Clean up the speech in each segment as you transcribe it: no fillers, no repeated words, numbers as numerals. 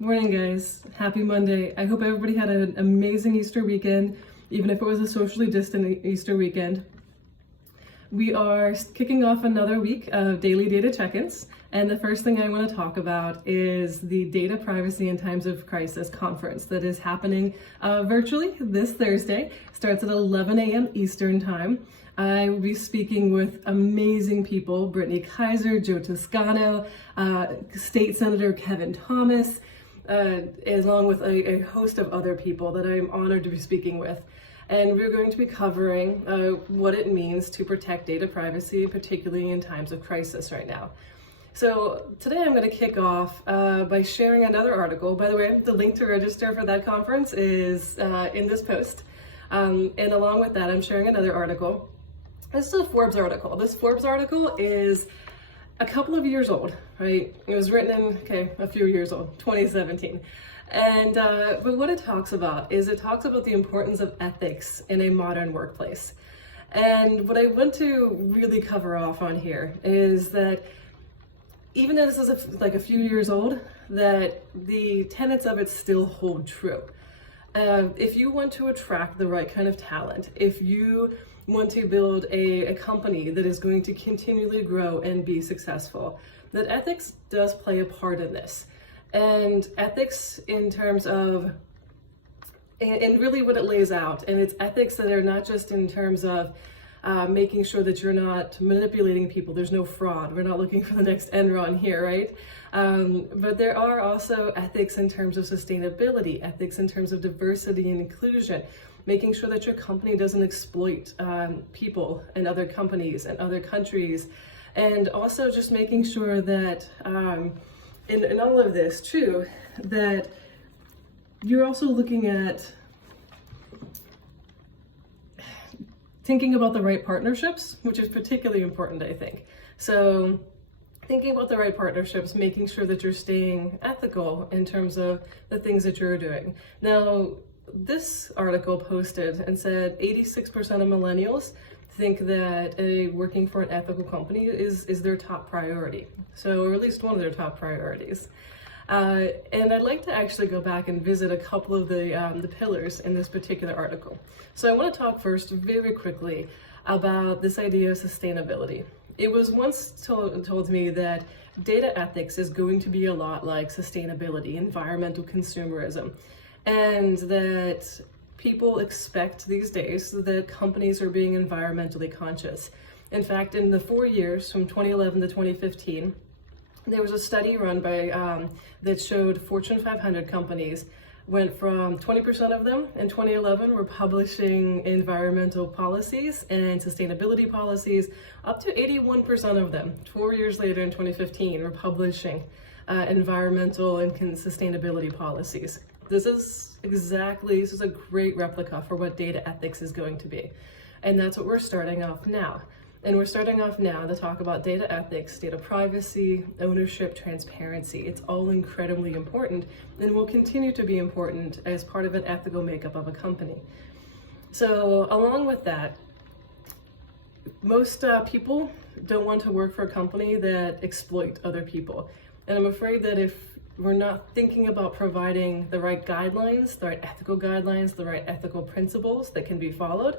Morning, guys. Happy Monday. I hope everybody had an amazing Easter weekend, even if it was a socially distant Easter weekend. We are kicking off another week of daily data check-ins, and the first thing I want to talk about is the Data Privacy in Times of Crisis conference that is happening virtually this Thursday. Starts at 11 a.m. Eastern Time. I will be speaking with amazing people: Brittany Kaiser, Joe Toscano, State Senator Kevin Thomas, along with a host of other people that I'm honored to be speaking with. And we're going to be covering what it means to protect data privacy, particularly in times of crisis right now. So today I'm going to kick off by sharing another article. By the way, the link to register for that conference is in this post. And along with that, I'm sharing another article. This is a Forbes article. This Forbes article is a couple of years old, right? It was written in, a few years old, 2017. And, but what it talks about is it talks about the importance of ethics in a modern workplace. And what I want to really cover off on here is that even though this is like a few years old, that the tenets of it still hold true. If you want to attract the right kind of talent, if you want to build a company that is going to continually grow and be successful, that ethics does play a part in this. And ethics in terms of, and really what it lays out, and it's ethics that are not just in terms of making sure that you're not manipulating people, there's no fraud, we're not looking for the next Enron here, right? But there are also ethics in terms of sustainability, ethics in terms of diversity and inclusion, making sure that your company doesn't exploit people and other companies and other countries, and also just making sure that in all of this too, that you're also looking at thinking about the right partnerships, which is particularly important, I think. So thinking about the right partnerships, making sure that you're staying ethical in terms of the things that you're doing. Now, this article posted and said 86% of millennials think that working for an ethical company is their top priority. So, or at least one of their top priorities. And I'd like to actually go back and visit a couple of the pillars in this particular article. So I want to talk first very quickly about this idea of sustainability. It was once told to me that data ethics is going to be a lot like sustainability, environmental consumerism, and that people expect these days that companies are being environmentally conscious. In fact, in the 4 years from 2011 to 2015, there was a study run by that showed Fortune 500 companies went from 20% of them in 2011 were publishing environmental policies and sustainability policies, up to 81% of them 4 years later in 2015 were publishing environmental and sustainability policies. This is a great replica for what data ethics is going to be. And that's what we're starting off now. And we're starting off now to talk about data ethics, data privacy, ownership, transparency. It's all incredibly important and will continue to be important as part of an ethical makeup of a company. So along with that, most people don't want to work for a company that exploit other people. And I'm afraid that if we're not thinking about providing the right guidelines, the right ethical guidelines, the right ethical principles that can be followed,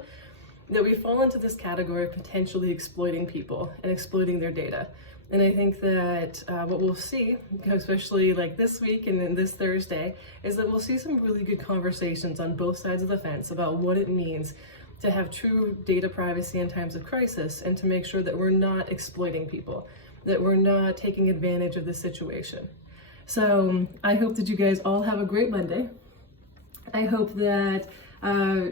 that we fall into this category of potentially exploiting people and exploiting their data. And I think that what we'll see, especially like this week and then this Thursday, is that we'll see some really good conversations on both sides of the fence about what it means to have true data privacy in times of crisis and to make sure that we're not exploiting people, that we're not taking advantage of the situation. So I hope that you guys all have a great Monday. I hope that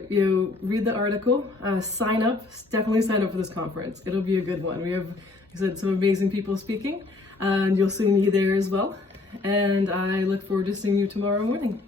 you read the article, sign up, definitely sign up for this conference. It'll be a good one. We have, like I said, some amazing people speaking, and you'll see me there as well. And I look forward to seeing you tomorrow morning.